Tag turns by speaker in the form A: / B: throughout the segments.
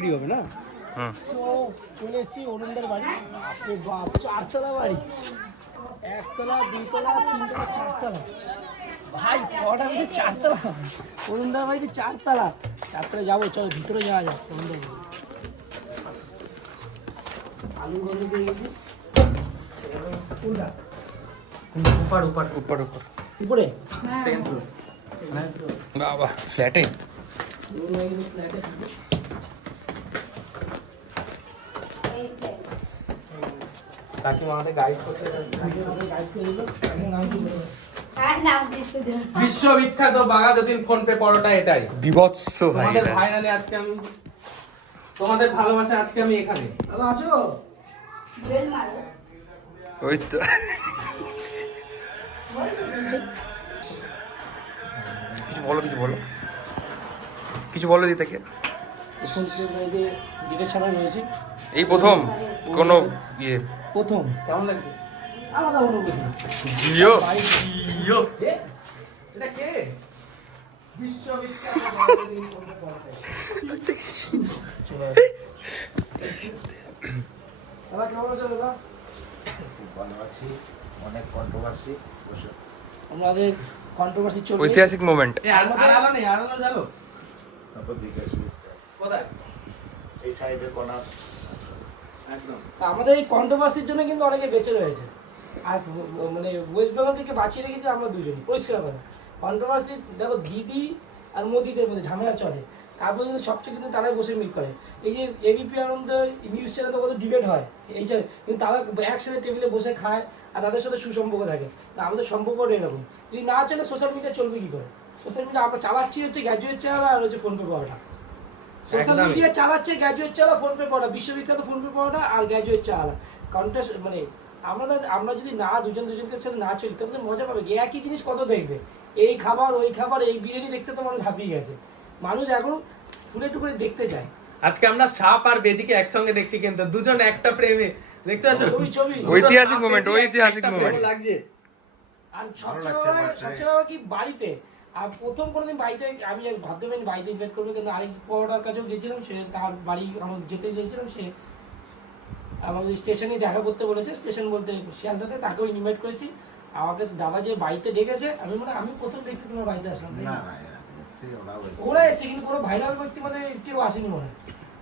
A: Video হবে না
B: হুম
A: so চলে এসেছি অরুণদার বাড়ি বাপরে বাপ চারতলা বাড়ি একতলা দুইতলা তিনতলা চারতলা ভাই কটা বেশি চারতলা অরুণদার বাড়িতে চারতলা চারতলা যাবো চল ভিতরে যাওয়া যাক অরুণদার বাড়ি আলু গন্ধ পেয়ে গেছি কোনটা?
B: উপর উপর উপর উপর
A: উপরে
B: সেকেন্ড ফ্লোর বাবা ফ্ল্যাটে
A: রুম হয়ে গেছে ফ্ল্যাটে
B: কাকিমা আমাদের গাইড করতে
A: গাইড করে দিল আমার নাম কি বলব?
C: আর নাম দিস তো
D: বিশ্ববিখ্যাত বাঘাযতীন ফোন পে পরোটা এটাই।
B: বিভৎস ভাই
D: তোমাদের
B: এটা।
D: আজকে আমি তোমাদের ভালোবাসা আজকে আমি এখানে।
A: দাদা আছো?
C: বেল মারো।
B: ওই তো। কিছু বলো কিছু বলো। কিছু বলো দি থেকে
A: প্রথম যে ডিটের ছাড়া
B: এই প্রথম? কোনো ইয়ে?
A: প্রথম
D: কেমন
A: আলাদা অনুভূতি
B: জিও? জিও।
D: এটা কে?
E: অনেক কন্ট্রোভার্সি
A: আমাদের কন্ট্রোভার্সি চলবে।
B: ঐতিহাসিক মোমেন্ট
D: আর আলো নেই আর আলো জ্বালো।
E: তারপর দিকে
D: কোথায়?
E: এই সাইডে কোনার
D: একদম।
A: আমাদের এই কন্ট্রোভার্সির জন্য কিন্তু অনেকে বেঁচে রয়েছে। আর মানে ওয়েস্ট বেঙ্গল থেকে বাঁচিয়ে রেখেছি আমরা দুজনই পরিষ্কার কথা। কন্ট্রোভার্সি দেখো দিদি আর মোদিদের মধ্যে ঝামেলা চলে। তারপরে কিন্তু সবচেয়ে কিন্তু তারাই বসে মিট করে। এই যে এবিপি আনন্দ নিউজ চ্যানেলে কত ডিবেট হয়। এই চ্যানেল কিন্তু তারা একসাথে টেবিলে বসে খায় আর তাদের সাথে সুসম্পর্ক থাকে। তা আমাদের সম্পর্কটা এরকম। যদি না চলে সোশ্যাল মিডিয়া চলবে কি করে? সোশ্যাল মিডিয়া আমরা চালাচ্ছি হচ্ছে গ্র্যাজুয়েট চালা আর হচ্ছে ফোনপে পাওয়াটা সোশ্যাল মিডিয়া চালাচ্ছে গ্র্যাজুয়েট চালা ফোনপে পড়া বিশ্ববিখ্যাত ফোনপে পড়াটা আর গ্র্যাজুয়েট চালা। কন্টেস্ট মানে আমরা আমরা যদি না দুজন দুজনকে সাথে না চলি তাহলে মজা পাবে। একই জিনিস কত দেখবে? এই খাবার ওই খাবার এই বিরিয়ানি দেখতে তো মানুষ হাঁপিয়ে গেছে। মানুষ এখন ফুলে টুকুরে দেখতে চায়।
D: আজকে আমরা সাপ আর বেজিকে একসঙ্গে দেখছি কিন্তু দুজন একটা প্রেমে দেখতে পাচ্ছ?
A: ছবি ছবি।
B: ওই- ঐতিহাসিক
D: বেজি,
B: ঐতিহাসিক.
D: প্রেম লাগছে।
A: আর সবচেয়ে সবচেয়ে কি? বাড়িতে। আর প্রথম কোনোদিন বাড়িতে আমি ভাবতে পারিনি বাড়িতে ইনভাইট করব কিন্তু আরেক পরোটার কাছেও গেছিলাম সে তার বাড়ি আমার যেতে গেছিলাম সে আমাদের স্টেশনে দেখা করতে বলেছে। স্টেশন বলতে শিয়ালদাতে তাকেও ইনভাইট করেছি। আমাকে দাদা যে বাড়িতে ডেকেছে আমি মানে আমি প্রথম ব্যক্তি তোমার বাড়িতে আসলাম। ওরা এসছে কিন্তু কোনো ভাইরাল ব্যক্তি মানে কেউ আসেনি মনে হয়।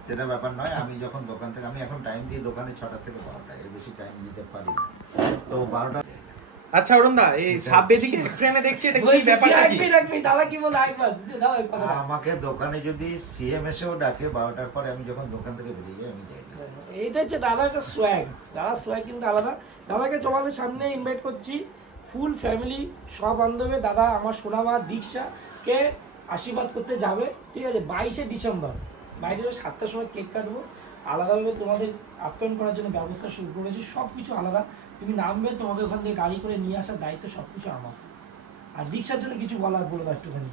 E: সেটা ব্যাপার নয় আমি যখন দোকান থেকে আমি এখন টাইম দিয়ে দোকানে ছটা থেকে বারোটা এর বেশি টাইম দিতে পারি। তো বারোটা
D: আচ্ছা অরুণ দা এই সাপ বেজিকে ফ্রেমে দেখছি এটা কি
A: বলছি,
D: ব্যাপারটা কি?
A: রাখবি রাখবি? দাদা কি বলে একবার দাদা
E: আমাকে দোকানে যদি সিএম এসেও ডাকে বারোটার পরে আমি যখন দোকান থেকে বেরিয়ে যাই আমি যাই
A: এইটা হচ্ছে দাদার একটা সোয়াগ দাদার সোয়াগ কিন্তু আলাদা। দাদাকে তোমাদের সামনে ইনভাইট করছি। ফুল ফ্যামিলি সব বান্ধবে দাদা আমার সোনামা দীক্ষাকে আশীর্বাদ করতে যাবে ঠিক আছে? বাইশে ডিসেম্বর। বাইশে সাতটার সময় কেক কাটবো। আলাদাভাবে তোমাদের আপ্যায়ন করার জন্য ব্যবস্থা শুরু করেছি। সব কিছু আলাদা। তুমি নামবে তোমাকে ওখান থেকে গাড়ি করে নিয়ে আসার দায়িত্ব সব কিছু আমার। আর দীক্ষার জন্য কিছু বলার বলব একটুখানি।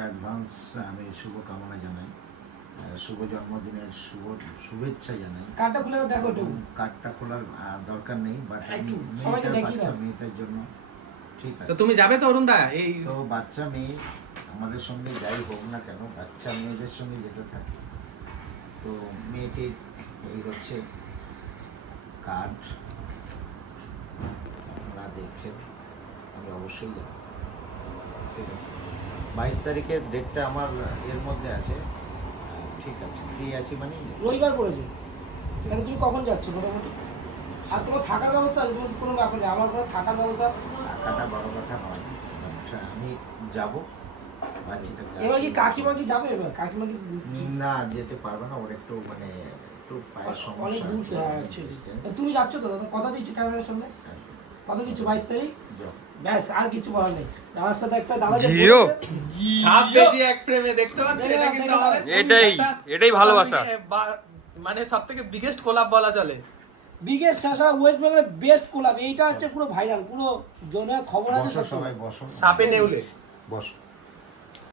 E: অ্যাডভান্স আমি শুভ কামনা জানাই শুভ জন্মদিনের শুভ শুভেচ্ছা জানাই।
A: কার্ডটা খুলে দেখো একটু।
E: কার্ডটা খোলার দরকার নেই বাট আমি
A: সবাইকে
E: মেয়েটার
A: দেখিয়ে
E: বাচ্চা
A: দাও।
E: মেয়েটার জন্য। ঠিক
D: তো
E: আছে।
D: তুমি যাবে তো অরুণ দা এই
E: তো বাচ্চা মেয়ে আমাদের সঙ্গে যাই হোক না কেন বাচ্চা মেয়েদের সঙ্গে যেতে থাকে। তো মেয়েটির এই হচ্ছে কার্ড আপনারা দেখছেন আমি অবশ্যই যাব ঠিক আছে। বাইশ তারিখের ডেটটা আমার এর মধ্যে আছে। ঠিক আছে ফ্রি আছি মানে
A: রবিবার পড়েছে। এখানে তুমি কখন যাচ্ছ মোটামুটি? আর তোমার থাকার ব্যবস্থা আছে? তোমার কোনো ব্যাপার নেই। আমার কোনো থাকার ব্যবস্থা
E: টাকাটা বড় কথা নয়। আচ্ছা, আমি যাব।
A: এবার কি
E: আসি।
A: কাকিমা কি যাবে? এবার কাকিমা কি
E: না যেতে পারবে না। ওর একটু মানে একটু পায়ের সমস্যা
A: তুমি যাচ্ছ তো কথা দিচ্ছ ক্যামেরার সামনে।
E: হ্যাঁ,
A: কথা দিচ্ছ বাইশ তারিখ? ব্যাস আর কিছু বলার নেই। দাদার সাথে একটা দাদা
B: জিও।
D: সাপ বেজি এক প্রেমে দেখতে পাচ্ছি এটা কিন্তু আমাদের
B: এটাই, এটাই ভালোবাসা।
D: মানে সব থেকে বিগেস্ট কোলাপ বলা চলে।
A: বিগেস্ট শাসা ওয়েস্ট বেঙ্গলের বেস্ট কোলাপ এইটা হচ্ছে পুরো ভাইরাল পুরো জনের খবর আছে
E: সবাই বসো।
D: সাপে নেউলে।
E: বসো।